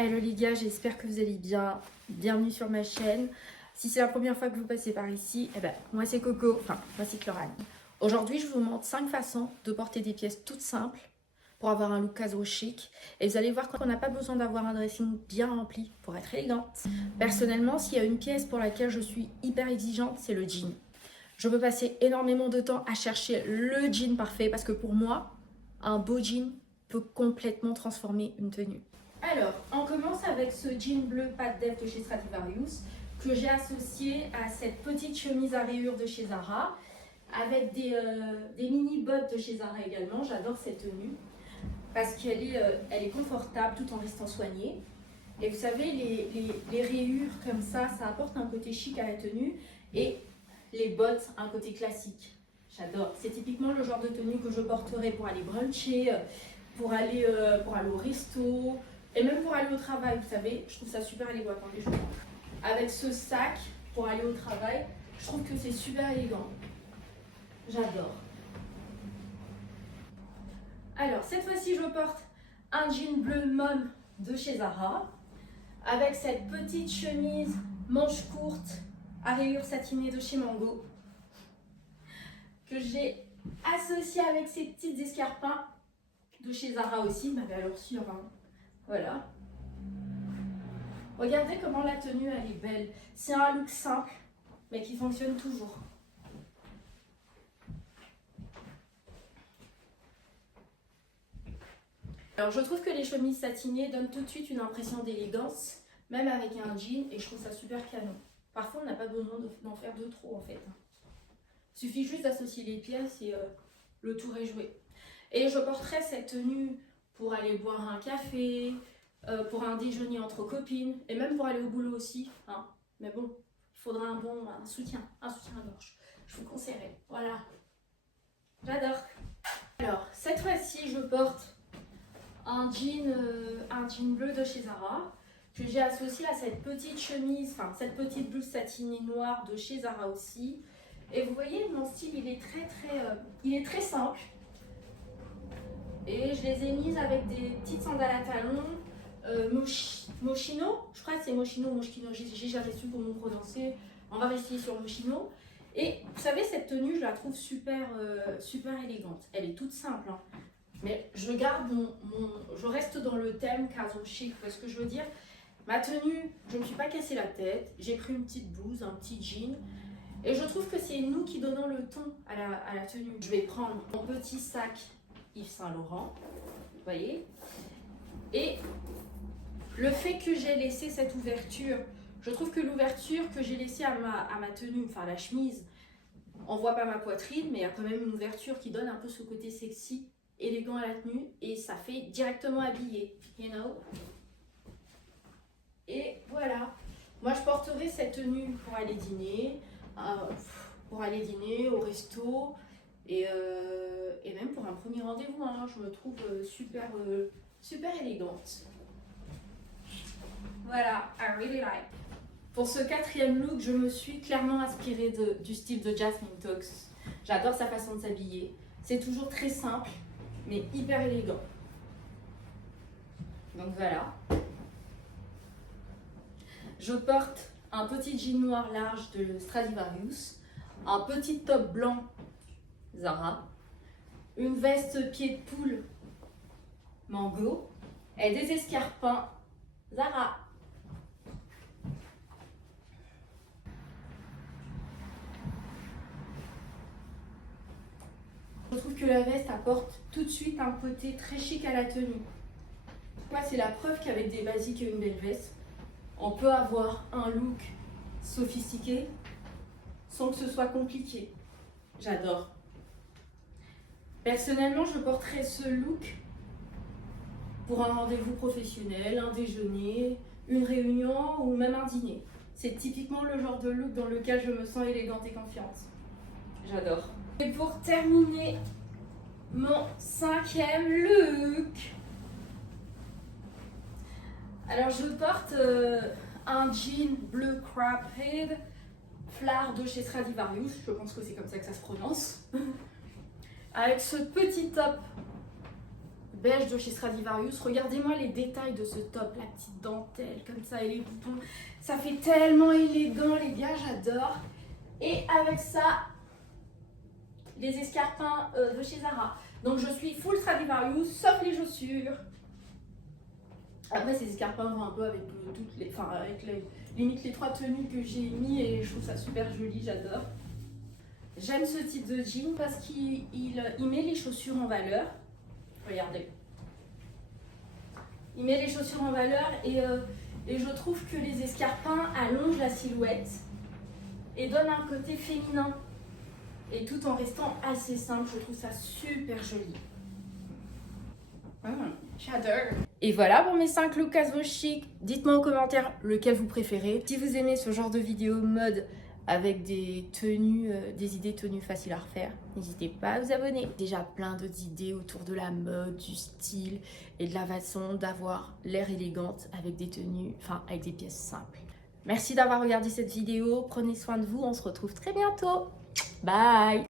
Hello les gars, j'espère que vous allez bien. Bienvenue sur ma chaîne. Si c'est la première fois que vous passez par ici, moi c'est Coco, enfin moi c'est Clorane. Aujourd'hui je vous montre 5 façons de porter des pièces toutes simples pour avoir un look casual chic. Et vous allez voir qu'on n'a pas besoin d'avoir un dressing bien rempli pour être élégante. Personnellement, s'il y a une pièce pour laquelle je suis hyper exigeante, c'est le jean. Je peux passer énormément de temps à chercher le jean parfait parce que pour moi, un beau jean peut complètement transformer une tenue. Alors, on commence avec ce jean bleu pâte d'Ève de chez Stradivarius que j'ai associé à cette petite chemise à rayures de chez Zara avec des mini bottes de chez Zara également. J'adore cette tenue parce qu'elle est confortable tout en restant soignée. Et vous savez, les rayures comme ça apporte un côté chic à la tenue et les bottes un côté classique. J'adore. C'est typiquement le genre de tenue que je porterai pour aller bruncher, pour aller au resto. Et même pour aller au travail, vous savez, je trouve ça super élégant. Attendez, je montre. Avec ce sac pour aller au travail, je trouve que c'est super élégant. J'adore. Alors, cette fois-ci, je porte un jean bleu mom de chez Zara avec cette petite chemise manche courte à rayures satinées de chez Mango que j'ai associée avec ces petites escarpins de chez Zara aussi, ma valeur sûre. Voilà. Regardez comment la tenue elle est belle. C'est un look simple, mais qui fonctionne toujours. Alors je trouve que les chemises satinées donnent tout de suite une impression d'élégance, même avec un jean, et je trouve ça super canon. Parfois on n'a pas besoin d'en faire de trop en fait. Il suffit juste d'associer les pièces et le tour est joué. Et je porterai cette tenue pour aller boire un café, pour un déjeuner entre copines et même pour aller au boulot aussi. Mais bon, il faudra un soutien à gorge. Je vous conseillerais. Voilà. J'adore. Alors, cette fois-ci, je porte un jean bleu de chez Zara que j'ai associé à cette petite chemise, cette petite blouse satinée noire de chez Zara aussi. Et vous voyez, mon style, il est très simple. Et je les ai mises avec des petites sandales à talons. Moschino, je crois que c'est Moschino, j'ai jamais su comment prononcer. On va rester sur Moschino. Et vous savez, cette tenue, je la trouve super élégante. Elle est toute simple, mais je garde je reste dans le thème casual chic. Parce que je veux dire, ma tenue, je ne me suis pas cassé la tête. J'ai pris une petite blouse, un petit jean. Et je trouve que c'est nous qui donnons le ton à la tenue. Je vais prendre mon petit sac Yves Saint Laurent, vous voyez. Et le fait que j'ai laissé cette ouverture, je trouve que l'ouverture que j'ai laissée à ma tenue, la chemise, on voit pas ma poitrine, mais il y a quand même une ouverture qui donne un peu ce côté sexy, élégant à la tenue, et ça fait directement habillé, you know. Et voilà, moi je porterai cette tenue pour aller dîner, au resto, et même pour un premier rendez-vous. Je me trouve super élégante. Voilà, I really like. Pour ce quatrième look, je me suis clairement inspirée du style de Jasmine Tox. J'adore sa façon de s'habiller. C'est toujours très simple, mais hyper élégant. Donc voilà. Je porte un petit jean noir large de Stradivarius, un petit top blanc Zara, une veste pied de poule Mango et des escarpins Zara. Je trouve que la veste apporte tout de suite un côté très chic à la tenue. Moi, c'est la preuve qu'avec des basiques et une belle veste, on peut avoir un look sophistiqué sans que ce soit compliqué. J'adore. Personnellement, je porterai ce look pour un rendez-vous professionnel, un déjeuner, une réunion ou même un dîner. C'est typiquement le genre de look dans lequel je me sens élégante et confiante. J'adore. Et pour terminer mon cinquième look, alors je porte un jean bleu craphead flare de chez Stradivarius, je pense que c'est comme ça que ça se prononce, avec ce petit top beige de chez Stradivarius. Regardez-moi les détails de ce top, la petite dentelle comme ça et les boutons. Ça fait tellement élégant les gars, j'adore. Et avec ça, les escarpins de chez Zara. Donc je suis full Stradivarius, sauf les chaussures. Après ces escarpins vont un peu avec toutes les, enfin avec limite les 3 tenues que j'ai mis et je trouve ça super joli, j'adore. J'aime ce type de jean parce qu'il met les chaussures en valeur. Regardez. Il met les chaussures en valeur et je trouve que les escarpins allongent la silhouette et donnent un côté féminin. Et tout en restant assez simple, je trouve ça super joli. J'adore. Et voilà pour mes 5 looks casual chic. Dites-moi en commentaire lequel vous préférez. Si vous aimez ce genre de vidéo mode avec des tenues, des idées tenues faciles à refaire, n'hésitez pas à vous abonner. Déjà plein d'autres idées autour de la mode, du style et de la façon d'avoir l'air élégante avec des tenues, enfin avec des pièces simples. Merci d'avoir regardé cette vidéo. Prenez soin de vous. On se retrouve très bientôt. Bye!